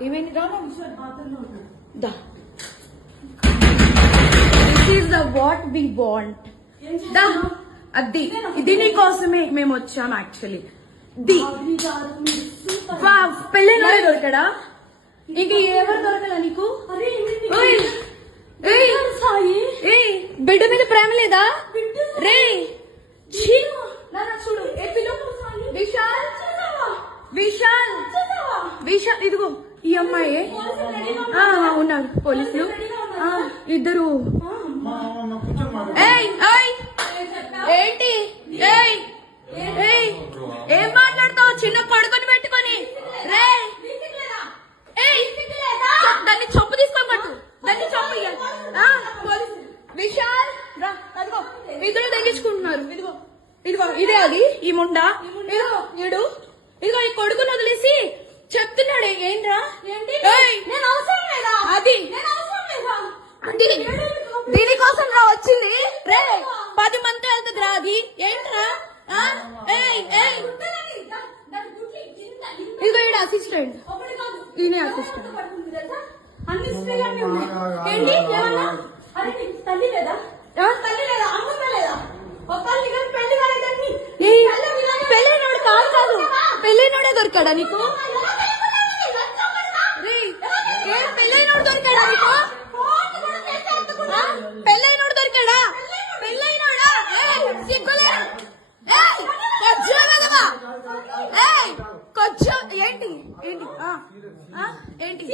ఏమైంది రా దా this is the what we want దా అది ఇది నీకోసమే మేము వచ్చాం యాక్చువల్లీ పెళ్ళైన దొరకడా ఇంక ఎవరు దొరకలా నీకు బిడ్డ మీద ప్రేమ లేదా రే చూడు విశాల్ విశాల్ విశాల్ ఇదిగో ఈ అమ్మాయి ఉన్నారు పోలీసులు ఇద్దరు ఏంటి ఏం మాట్లాడతావు చిన్న పడుకొని పెట్టుకొని రే దాన్ని చొప్పు తీసుకోకట్టు దాన్ని చొప్పు విశాల్ రా అదిగో ఇద్దరు తగ్గించుకుంటున్నారు ఇదిగో ఇదిగో ఇదే అది ఈ ముండా ఇదిగో ఈడు ఇదిగో ఈ కొడుకుని వదిలేసి చెప్తున్నాడు ఏంట్రా అది దీనికోసం రా వచ్చింది రే 10 మంది వెళ్తుంది రా అది ఏంట్రా ఇదిగో ఈడ అసిస్టెంట్ ఈయన అసిస్టెంట్ ఏంటి ఏమన్నా తల్లి లేదా పెళ్ళైనోడు కాదు పెళ్ళైనోడే దొరికాడా నీకు పెళ్ళైనోడు దొరికాడా నీకు పెళ్ళైనోడు దొరికాడా పెళ్ళైనోడా సిగ్గులే కొంచెం ఏంటి ఏంటి ఏంటి